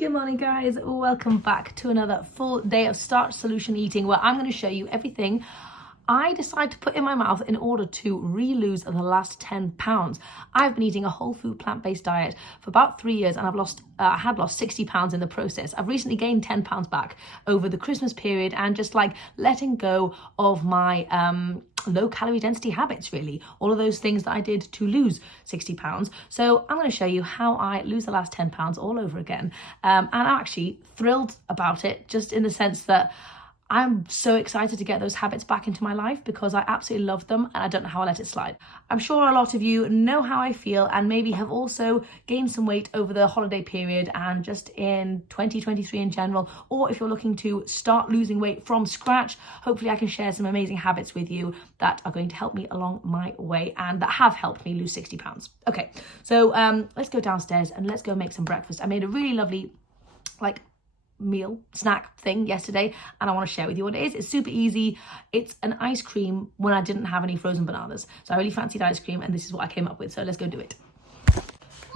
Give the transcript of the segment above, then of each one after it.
Good morning guys, welcome back to another full day of Starch Solution eating where I'm going to show you everything I decided to put in my mouth in order to re-lose the last 10 pounds. I've been eating a whole food plant-based diet for about 3 years and I had lost 60 pounds in the process. I've recently gained 10 pounds back over the Christmas period and just like letting go of my low calorie density habits, really. All of those things that I did to lose 60 pounds. So I'm going to show you how I lose the last 10 pounds all over again. And I'm actually thrilled about it, just in the sense that I'm so excited to get those habits back into my life because I absolutely love them and I don't know how I let it slide. I'm sure a lot of you know how I feel and maybe have also gained some weight over the holiday period and just in 2023 in general, or if you're looking to start losing weight from scratch, hopefully I can share some amazing habits with you that are going to help me along my way and that have helped me lose 60 pounds. Okay, so let's go downstairs and let's go make some breakfast. I made a really lovely meal snack thing yesterday and I want to share with you what it is. It's super easy. It's an ice cream when I didn't have any frozen bananas, so I really fancied ice cream and this is what I came up with, so let's go do it.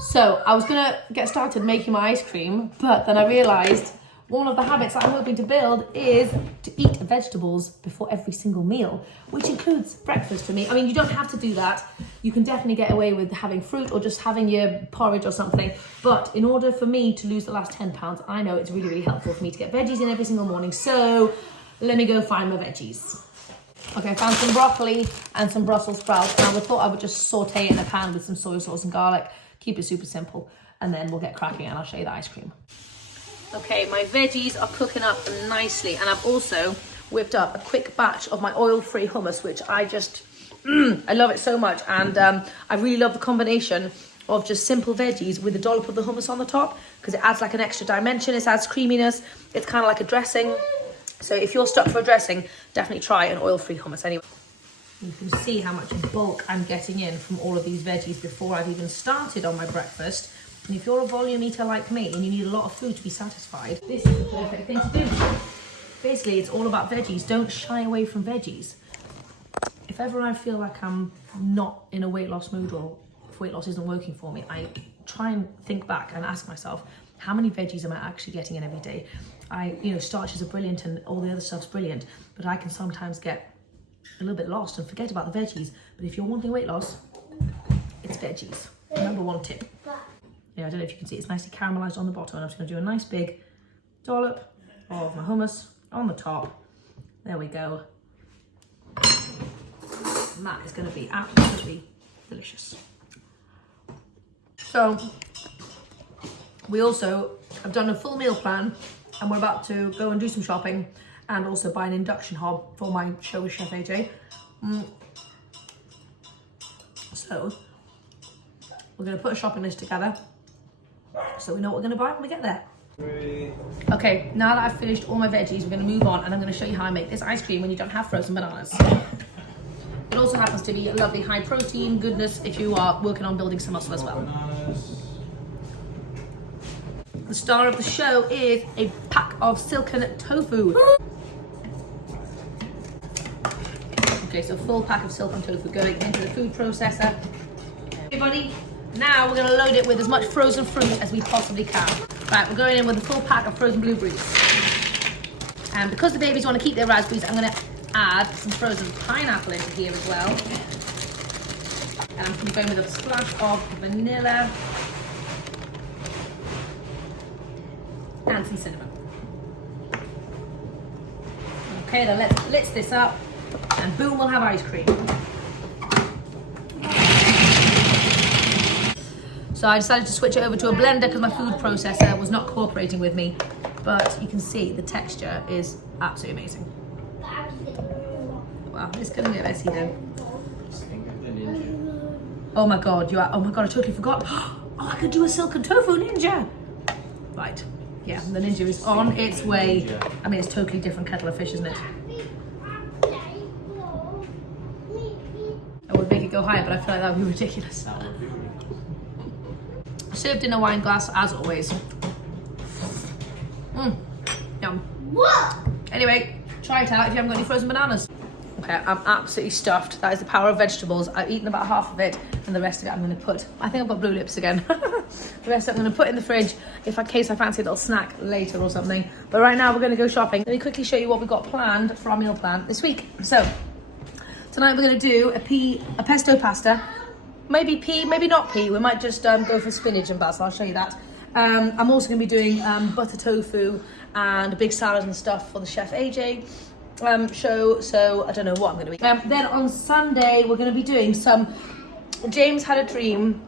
So I was gonna get started making my ice cream, but then I realized one of the habits that I'm hoping to build is to eat vegetables before every single meal, which includes breakfast for me. I mean, you don't have to do that. You can definitely get away with having fruit or just having your porridge or something. But in order for me to lose the last 10 pounds, I know it's really, really helpful for me to get veggies in every single morning. So let me go find my veggies. Okay, I found some broccoli and some Brussels sprouts. And I thought I would just saute it in a pan with some soy sauce and garlic. Keep it super simple. And then we'll get cracking and I'll show you the ice cream. Okay, my veggies are cooking up nicely and I've also whipped up a quick batch of my oil-free hummus, which I just, I love it so much. And I really love the combination of just simple veggies with a dollop of the hummus on the top because it adds like an extra dimension, it adds creaminess, it's kind of like a dressing. So if you're stuck for a dressing, definitely try an oil-free hummus anyway. You can see how much bulk I'm getting in from all of these veggies before I've even started on my breakfast. And if you're a volume eater like me and you need a lot of food to be satisfied, this is the perfect thing to do. Basically, it's all about veggies. Don't shy away from veggies. If ever I feel like I'm not in a weight loss mood or if weight loss isn't working for me, I try and think back and ask myself, how many veggies am I actually getting in every day? Starches are brilliant and all the other stuff's brilliant, but I can sometimes get a little bit lost and forget about the veggies. But if you're wanting weight loss, it's veggies. Number one tip. Yeah, I don't know if you can see, it's nicely caramelized on the bottom and I'm just going to do a nice big dollop of my hummus on the top. There we go. And that is going to be absolutely delicious. So, we also have done a full meal plan and we're about to go and do some shopping and also buy an induction hob for my show with Chef AJ. So, we're going to put a shopping list together so we know what we're going to buy when we get there. Okay, now that I've finished all my veggies, we're going to move on and I'm going to show you how I make this ice cream when you don't have frozen bananas. It also happens to be a lovely high protein goodness if you are working on building some muscle as well. The star of the show is a pack of silken tofu. Okay, so full pack of silken tofu going into the food processor. Everybody, now we're going to load it with as much frozen fruit as we possibly can. Right, we're going in with a full pack of frozen blueberries. And because the babies want to keep their raspberries, I'm going to add some frozen pineapple into here as well. And I'm going to be going with a splash of vanilla and some cinnamon. Okay, then let's blitz this up and boom, we'll have ice cream. So I decided to switch it over to a blender because my food processor was not cooperating with me. But you can see the texture is absolutely amazing. Wow, it's gonna be messy though. Oh my god, oh my god, I totally forgot. Oh, I could do a silken tofu ninja. Right, yeah, the ninja is on its way. I mean, it's totally different kettle of fish, isn't it? I would make it go higher, but I feel like that would be ridiculous. Served in a wine glass as always. Yum. Anyway, try it out if you haven't got any frozen bananas. Okay, I'm absolutely stuffed. That is the power of vegetables. I've eaten about half of it, and the rest of it I'm going to put, I think I've got blue lips again. The rest of it I'm going to put in the fridge in case I fancy a little snack later or something. But right now we're going to go shopping. Let me quickly show you what we've got planned for our meal plan this week. So tonight we're going to do a pesto pasta. Maybe pea, maybe not pea. We might just go for spinach and basil. I'll show you that. I'm also going to be doing butter tofu and a big salad and stuff for the Chef AJ show, so I don't know what I'm going to eat. Then on Sunday we're going to be doing some, James had a dream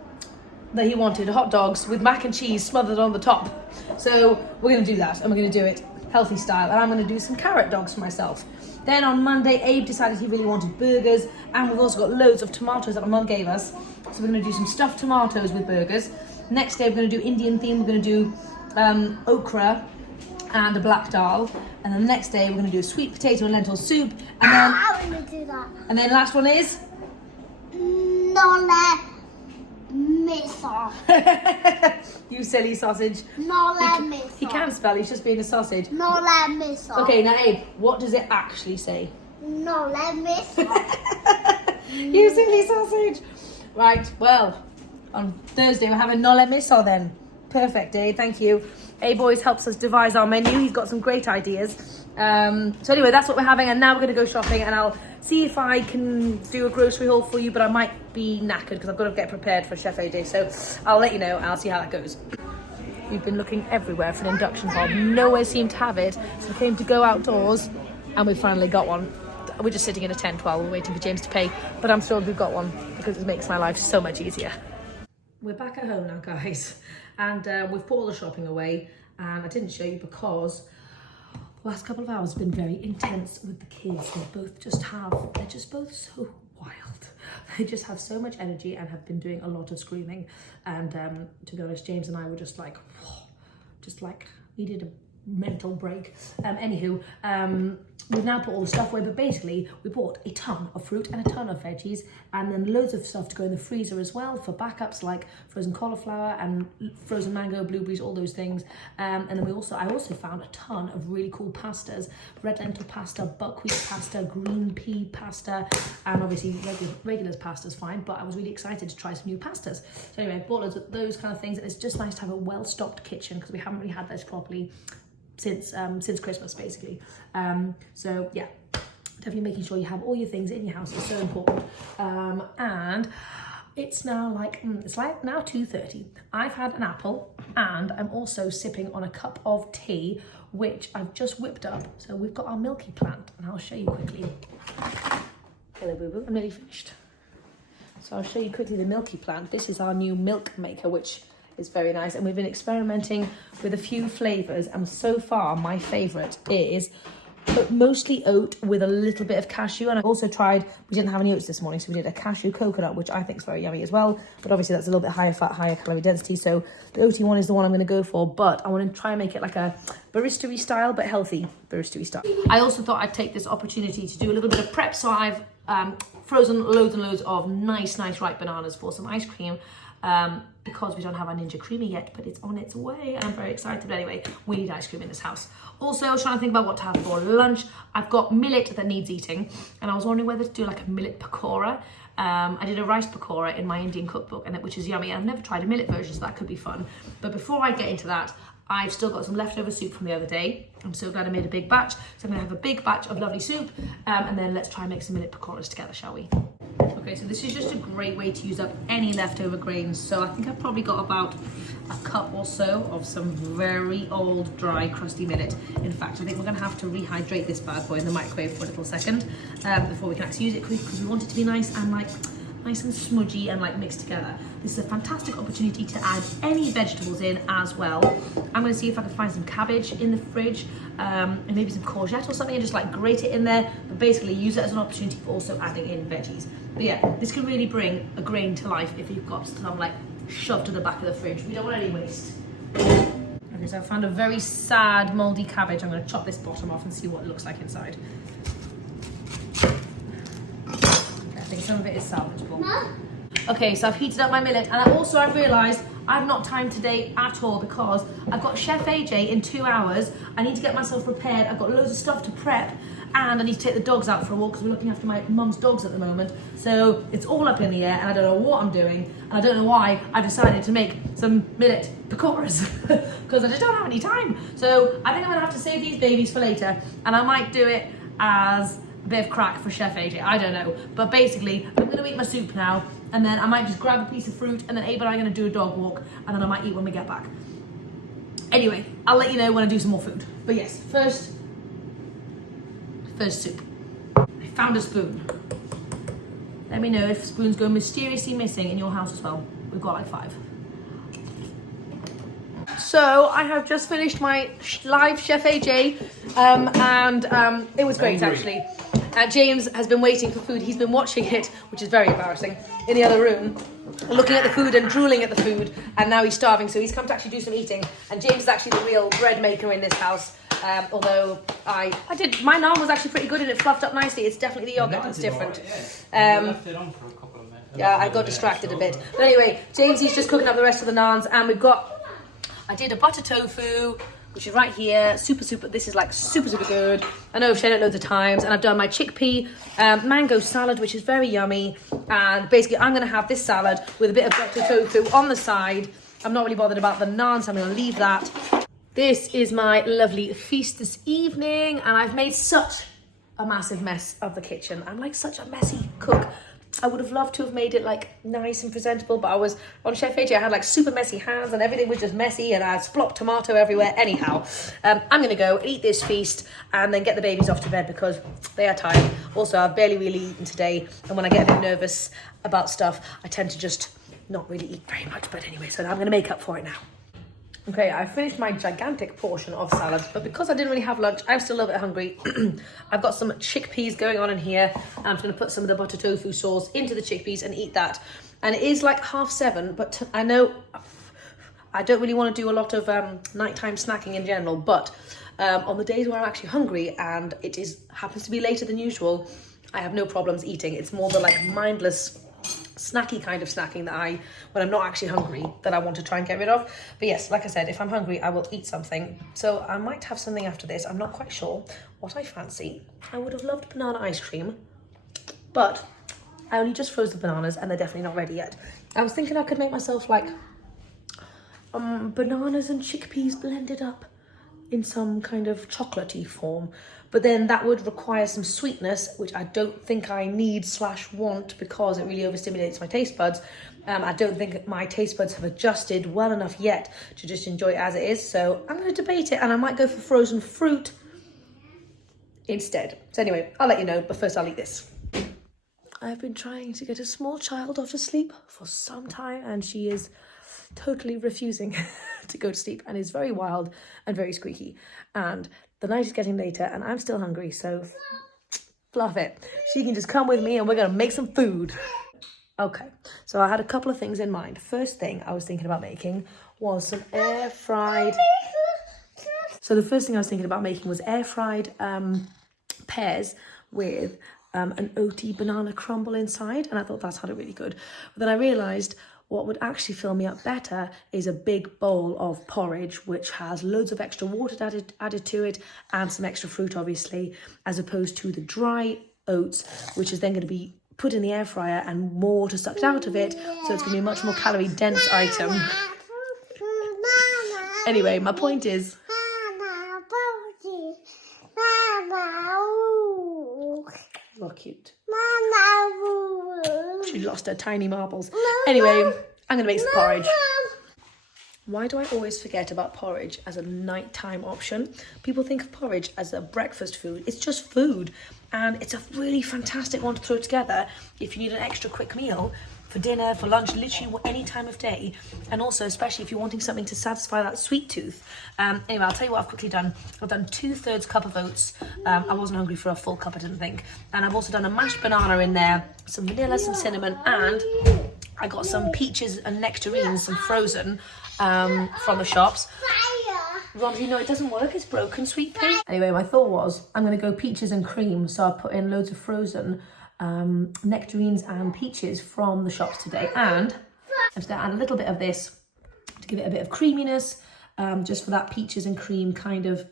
that he wanted hot dogs with mac and cheese smothered on the top, so we're going to do that, and we're going to do it healthy style, and I'm going to do some carrot dogs for myself. Then on Monday Abe decided he really wanted burgers, and we've also got loads of tomatoes that my mum gave us, so we're going to do some stuffed tomatoes with burgers. Next day we're going to do Indian theme. We're going to do okra and a black dal, and then the next day we're going to do a sweet potato and lentil soup, and then I want to do that. And then last one is Nole miso. You silly sausage. Nole miso. He can spell, he's just being a sausage. Nole miso. Okay, now Abe, what does it actually say? Nole miso. You silly sausage. Right, well, on Thursday we're having nole miso then. Perfect, Abe, thank you. Abe always helps us devise our menu. He's got some great ideas. So anyway, that's what we're having, and now we're going to go shopping, and I'll see if I can do a grocery haul for you, but I might be knackered because I've got to get prepared for Chef AJ, so I'll let you know, and I'll see how that goes. We've been looking everywhere for an induction hob. Nowhere seemed to have it, so we came to go outdoors, and we finally got one. We're just sitting in a tent while we're waiting for James to pay, but I'm sure we've got one because it makes my life so much easier. We're back at home now, guys, and we've put all the shopping away, and I didn't show you because the last couple of hours have been very intense with the kids. They're just both so wild. They just have so much energy and have been doing a lot of screaming, and to be honest, James and I were just like needed a mental break. We've now put all the stuff away, but basically we bought a ton of fruit and a ton of veggies, and then loads of stuff to go in the freezer as well for backups, like frozen cauliflower and frozen mango, blueberries, all those things. And then I also found a ton of really cool pastas: red lentil pasta, buckwheat pasta, green pea pasta, and obviously regular pasta's fine, but I was really excited to try some new pastas. So anyway, I bought loads of those kind of things, and it's just nice to have a well-stocked kitchen because we haven't really had this properly since Christmas, basically. So yeah, definitely making sure you have all your things in your house is so important. And it's now it's like now 2:30. I've had an apple, and I'm also sipping on a cup of tea, which I've just whipped up. So we've got our milky plant, and I'll show you quickly. Hello, boo boo. I'm nearly finished. So I'll show you quickly the milky plant. This is our new milk maker, which is very nice, and we've been experimenting with a few flavors, and so far my favorite is mostly oat with a little bit of cashew. And I also tried, we didn't have any oats this morning, so we did a cashew coconut, which I think is very yummy as well, but obviously that's a little bit higher fat, higher calorie density, so the oaty one is the one I'm going to go for. But I want to try and make it like a barista-y style, but healthy barista-y style. I also thought I'd take this opportunity to do a little bit of prep, so I've frozen loads and loads of nice ripe bananas for some ice cream, because we don't have our Ninja Creamy yet, but it's on its way. I'm very excited. But anyway, we need ice cream in this house. Also, I was trying to think about what to have for lunch. I've got millet that needs eating, and I was wondering whether to do like a millet pakora. I did a rice pakora in my Indian cookbook, which is yummy. I've never tried a millet version, so that could be fun. But before I get into that, I've still got some leftover soup from the other day. I'm so glad I made a big batch. So I'm gonna have a big batch of lovely soup, and then let's try and make some millet pakoras together, shall we? Okay, so this is just a great way to use up any leftover grains. So I think I've probably got about a cup or so of some very old, dry, crusty millet. In fact, I think we're gonna have to rehydrate this bad boy in the microwave for a little second before we can actually use it, because we want it to be nice and smudgy and mixed together. This is a fantastic opportunity to add any vegetables in as well. I'm going to see if I can find some cabbage in the fridge, and maybe some courgette or something, and just grate it in there, but basically use it as an opportunity for also adding in veggies. But yeah, this can really bring a grain to life if you've got some shoved to the back of the fridge. We don't want any waste. Okay, so I found a very sad moldy cabbage. I'm going to chop this bottom off and see what it looks like inside. I think some of it is salvageable. Okay, so I've heated up my millet, and I've realised I've not timed today at all because I've got Chef AJ in 2 hours. I need to get myself prepared. I've got loads of stuff to prep, and I need to take the dogs out for a walk because we're looking after my mum's dogs at the moment. So it's all up in the air and I don't know what I'm doing, and I don't know why I've decided to make some millet pakoras because I just don't have any time. So I think I'm gonna have to save these babies for later, and I might do it as a bit of crack for Chef AJ, I don't know. But basically, I'm gonna eat my soup now, and then I might just grab a piece of fruit, and then Abe and I are gonna do a dog walk, and then I might eat when we get back. Anyway, I'll let you know when I do some more food. But yes, first soup. I found a spoon. Let me know if spoons go mysteriously missing in your house as well. We've got like 5. So I have just finished my live Chef AJ, and it was great actually. James has been waiting for food. He's been watching it, which is very embarrassing, in the other room, looking at the food and drooling at the food, and now he's starving, so he's come to actually do some eating. And James is actually the real bread maker in this house. Although my naan was actually pretty good and it fluffed up nicely. It's definitely the yogurt that's different. Right, yeah. Left it on for a couple of minutes. Yeah, I got distracted a bit. But anyway, James, he's just cooking up the rest of the naans, and I did a butter tofu, which is right here, super, this is like super good. I know I've shared it loads of times, and I've done my chickpea mango salad, which is very yummy. And basically I'm gonna have this salad with a bit of butter tofu on the side. I'm not really bothered about the naan, so I'm gonna leave that. This is my lovely feast this evening, and I've made such a massive mess of the kitchen. I'm like such a messy cook. I would have loved to have made it like nice and presentable, but I was on Chef AJ, I had like super messy hands and everything was just messy, and I had splop tomato everywhere. Anyhow, I'm gonna go eat this feast and then get the babies off to bed because they are tired. Also, I've barely really eaten today, and when I get a bit nervous about stuff, I tend to just not really eat very much. But anyway, so I'm gonna make up for it now. Okay, I finished my gigantic portion of salad, but because I didn't really have lunch, I'm still a little bit hungry. I've got some chickpeas going on in here, and I'm just gonna put some of the butter tofu sauce into the chickpeas and eat that. And it is like 7:30, but I know I don't really want to do a lot of nighttime snacking in general, but on the days where I'm actually hungry and it happens to be later than usual, I have no problems eating. It's more the like mindless snacky kind of snacking that when I'm not actually hungry, that I want to try and get rid of. But yes, like I said, if I'm hungry, I will eat something. So I might have something after this. I'm not quite sure what I fancy. I would have loved banana ice cream, but I only just froze the bananas and they're definitely not ready yet. I was thinking I could make myself like bananas and chickpeas blended up in some kind of chocolatey form, but then that would require some sweetness, which I don't think I need/want because it really overstimulates my taste buds. I don't think my taste buds have adjusted well enough yet to just enjoy it as it is, so I'm going to debate it, and I might go for frozen fruit instead. So anyway, I'll let you know, but first I'll eat this. I've been trying to get a small child off to sleep for some time, and she is totally refusing to go to sleep and is very wild and very squeaky, and the night is getting later and I'm still hungry, so fluff it. She can just come with me and we're gonna make some food. Okay, so I had a couple of things in mind. First thing I was thinking about making was some air fried. So the first thing I was thinking about making was air fried pears with an oaty banana crumble inside, and I thought that sounded really good. But then I realised what would actually fill me up better is a big bowl of porridge, which has loads of extra water added to it and some extra fruit, obviously, as opposed to the dry oats, which is then going to be put in the air fryer and more water sucked out of it. So it's going to be a much more calorie dense item. Anyway, my point is, look cute. She lost her tiny marbles. Anyway, I'm gonna make some porridge. Why do I always forget about porridge as a nighttime option? People think of porridge as a breakfast food. It's just food, and it's a really fantastic one to throw together if you need an extra quick meal for dinner, for lunch, literally any time of day, and also especially if you're wanting something to satisfy that sweet tooth. Anyway, I'll tell you what I've quickly done. I've done 2/3 cup of oats. I wasn't hungry for a full cup, I didn't think. And I've also done a mashed banana in there, some vanilla, some cinnamon, and I got some peaches and nectarines, some frozen from the shops. Romsey, no, it doesn't work, it's broken, sweet pea. Anyway, my thought was, I'm gonna go peaches and cream, so I put in loads of frozen nectarines and peaches from the shops today, and I'm just gonna add a little bit of this to give it a bit of creaminess, just for that peaches and cream kind of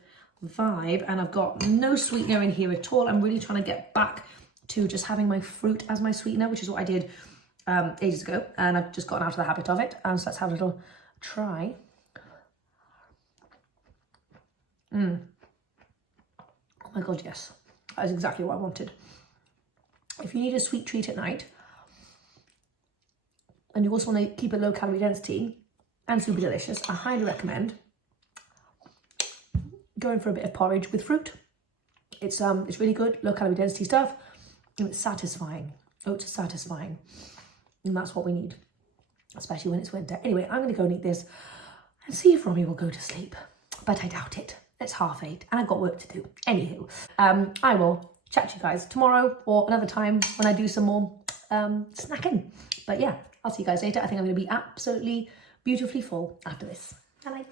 vibe, and I've got no sweetener in here at all. I'm really trying to get back to just having my fruit as my sweetener, which is what I did ages ago, and I've just gotten out of the habit of it. And so let's have a little try. Oh my God, yes. That is exactly what I wanted. If you need a sweet treat at night, and you also want to keep a low calorie density and super delicious, I highly recommend going for a bit of porridge with fruit. It's really good, low calorie density stuff, and it's satisfying. Oats are satisfying, and that's what we need, especially when it's winter. Anyway, I'm going to go and eat this and see if Romy will go to sleep, but I doubt it. It's 8:30 and I've got work to do. Anywho, I will chat to you guys tomorrow or another time when I do some more snacking. But yeah, I'll see you guys later. I think I'm going to be absolutely beautifully full after this. Bye-bye.